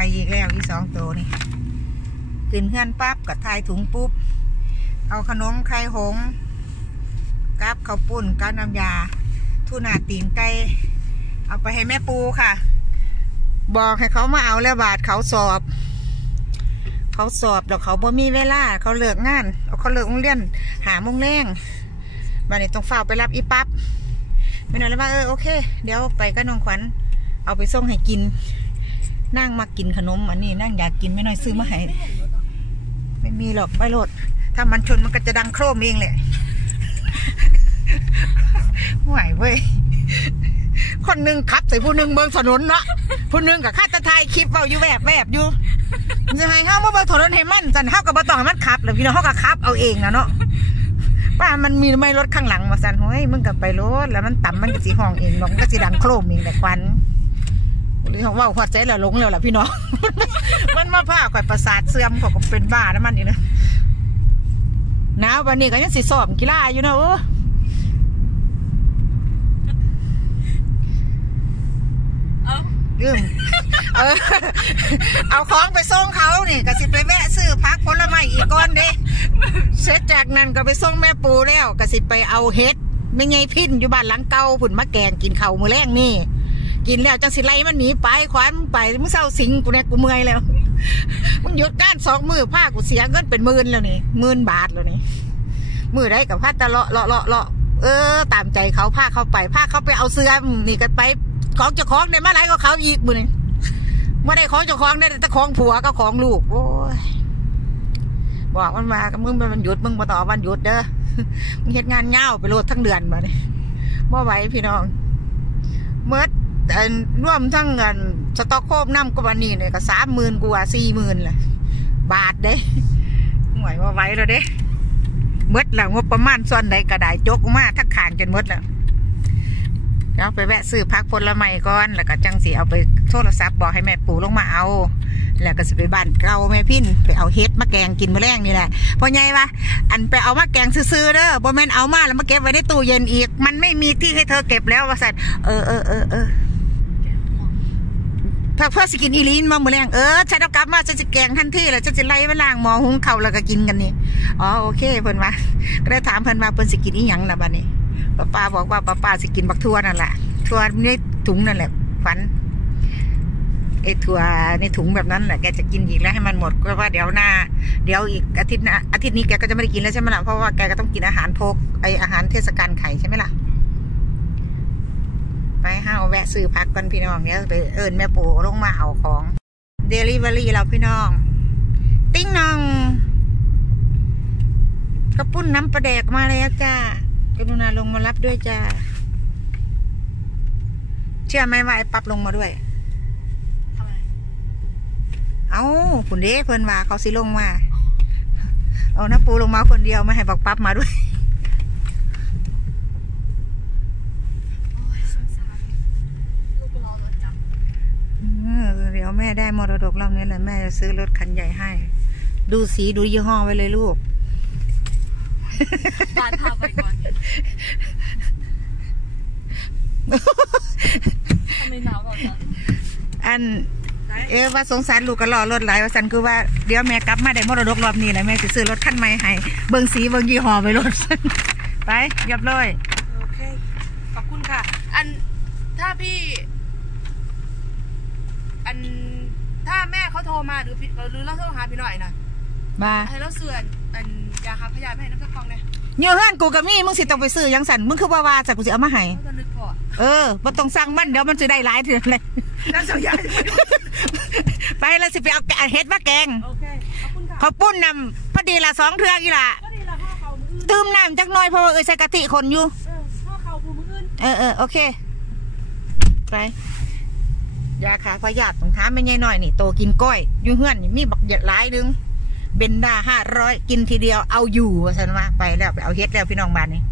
ไปอีกแล้วอีสองตัวนี่ขึ้นเฮือนปั๊บก็ทายถุงปุ๊บ เอาขนมไข่หงกับข้าวปุ้นกับน้ำยาทูน่าตีนไก่เอาไปให้แม่ปูค่ะ บอกให้เขามาเอาแล้วบาทเขาสอบ เขาสอบแล้วเขาบ่มีเวลาเขาเลิกงานเอาเขาเลิกโรงเรียนหามงแรงบัดนี้ต้องเฝ้าไปรับอีปั๊บไม่นานแล้วว่าเออโอเค เดี๋ยวไปก็น้องขวัญเอาไปส่งให้กิน นั่งมากินขนม อันนี้นั่งอยากกินไม่น้อยซื้อมาให้ไม่มีหรอกไปโหลด ถ้ามันชนมันก็จะดังโครมเองแหละไหวเว้ยคนหนึ่งขับใส่ผู้หนึ่งเบิ่งถนนเนาะผู้หนึ่งกับข้าตะไทยคลิปเบาอยู่แบบแบบอยู่จะให้ห้ามาเบิ่งถนนให้มันจันห้ากับบ่ต้องให้มันขับแล้วพี่น้องเขาก็ขับเอาเองนะเนาะป้ามันมีไม่รถข้างหลังมาสันเฮ้ยมึงกับไปรถแล้วมันต่ำมันก็สีห้องเองนาะมันก็สีดังโครมเองแต่ควัน หรือของว่าหัวใจละหลงแล้วล่ะพี่น้อง มันมาผ้าข่อยประสาทเสื่อมข่อยก็เป็นบ้านะมันนี่นะนะวันนี้ก็ยังสิสอบกีฬาอยู่เนาะเออเอ้ายืมเออ เอาของไปส่งเขานี่ก็สิไปแวะซื้อพักผลไม้อีกก้อนเด้เสร็จจากนั้นก็ไปส่งแม่ปูแล้วก็สิไปเอาเฮ็ดไม่ไงพินอยู่บ้านหลังเก่าผุนมะแกงกินข้าวมือแรงนี่ กินแล้วจังสิไล่มันหนีไปขวานมันไปมึงเศร้าสิงกูเนี่ยกูเมื่อยแล้วมึงหยุดก้านสองมือผ้ากูเสียเงินเป็นหมื่นแล้วนี่หมื่นบาทแล้วนี่มือได้กับผ้าตะเลาะเลาะเลาะเลาะเออ ตามใจเขาผ้าเขาไปผ้าเขาไปเอาเสื้อนี่ก็ไปของเจ้าของได้มาหลายก็เขาอีกมือนี่เมื่อได้ของเจ้าของได้แต่ของผัวก็ของลูกโอ้ยบอกมันมากับมึงเป็นวันหยุดมึงมาต่อวันหยุดเด้อมึงเฮ็ดงานเง่าไปโลดทั้งเดือนมาเนี่ยบ่ไหวพี่น้องเมื่อ อิ่นร่วมทั้งเงินสต็อกโคบน้ำกวันนี้เนี่ยก็สามหมื่นกว่าสี่หมื่นละบาทเด้ห่วยว่าไหวแล้วเด้เมื่อแล้วงบประมาณส่วนใดก็ได้จกออกมาทักขานจนหมดแล้วเอาไปแวะซื้อพักผลไม้ก่อน แล้วก็จังสีเอาไปโทรศัพท์บอกให้แม่ปู่ลงมาเอา แล้วก็สิไปบ้านเก่าแม่พินไปเอาเฮ็ดมาแกงกินมื้อแรงนี่แหละเพราะไงวะอันไปเอามาแกงซื้อๆเด้อบ่แม่นเอามาแล้วมาเก็บไว้ในตู้เย็นอีก มันไม่มีที่ให้เธอเก็บแล้วว่าสัตว์เออเออเออเออ เพื่อเพื่อสกินอีลีนมามื้อแรงเออฉันเอากลับมาฉันจะแกงทันทีแล้วฉันจะไล่ไปล้างหมอหุงข้าแล้วก็กินกันนี่อ๋อโอเคเพิ่นว่าก็ได้ถามเพิ่นว่าเพิ่นสกินอีหยังละบัดนี้ป้าป้าบอกว่าป้าป้าสกินบักทั่วนั่นแหละทั่วในถุงนั่นแหละฝันไอ้ถั่วในถุงแบบนั้นแหละแกจะกินอีกแล้วให้มันหมดก็ว่าเดี๋ยวหน้า เดี๋ยวอีกอาทิตย์อาทิตย์นี้แกก็จะไม่ได้กินแล้วใช่ไหมล่ะเพราะว่าแกก็ต้องกินอาหารพกไออาหารเทศกาลไข่ใช่ไหมล่ะ ไปห้าวแวะ ซื้อพักก่อนพี่น้องเนี้ยไปเอิญแม่ปู่ลงมาเอาของเดลิเวอรี่เราพี่น้อง ติ้งน้อง กระปุ้นน้ำปลาแดกมาแล้วจ้ากรุณาลงมารับด้วยจ้าเชื่อไหมว่าไอ้ปั๊บลงมาด้วยเอาคุณเด้เพิ่นว่าเขาสิลงมา เอาน้าปูลงมาคนเดียวไม่ให้บักปั๊บมาด้วย โอ้ยสงสารลูกรอรถจับ เดี๋ยวแม่ได้มรดกรอบนี้เลยแม่จะซื้อรถคันใหญ่ให้ ดูสีดูยี่ห้อไว้เลยลูกบ้านพาไปก่อนทำไมหนาวก่อนจังอัน เออว่าสงสารลูกก็รอรถหลายว่าสันคือว่าเดี๋ยวแม่กลับมาได้มรดกรอบนี้แหละแม่จะซื้อรถคันใหม่ให้เบิ่งสีเบิ่งยี่ห้อไว้รถไปเรียบร้อยโอเคขอบคุณค่ะ อันถ้าพี่ อันถ้าแม่เขาโทรมาหรือพี่หรือเราโทรหาพี่หน่อยนะมาให้เราเสื่อนอันยาคาพยาไม่ให้น้ำตะกองเลยเนื้อเฮือนกูกับมี่มึงสิต้องไปซื้อหยังสันมึงคือว่าว่าสันกูสิเอามาให้เขาจะนึกพอเออบ่ต้องสั่งมันเดี๋ยวมันจะได้หลายเถื่อนเลยแล้วเสียยาไปแล้วสิไปเอาแกะเฮ็ดมาแกงโอเคขอบคุณค่ะเขาวปุ้นนำพอดีละสองเทือกอีละก็ดีละพ่อเขามืออื่นตื้มน้ำจักหน้อยเพราะว่าเออใส่กะทิคนอยู่เออพ่อเขาผู้มืออื่นเออเออโอเคไป ยาขาพยาธิต้องถาไม่ใหญ่หน่อยนี่โตกินก้อยอยู่เฮือนมีบักเหยียดหลายนึงเบนด้าห้าร้อยกินทีเดียวเอาอยู่ว่าฉันว่าไปแล้วไปเอาเฮ็ดแล้วพี่น้องบ้านนี้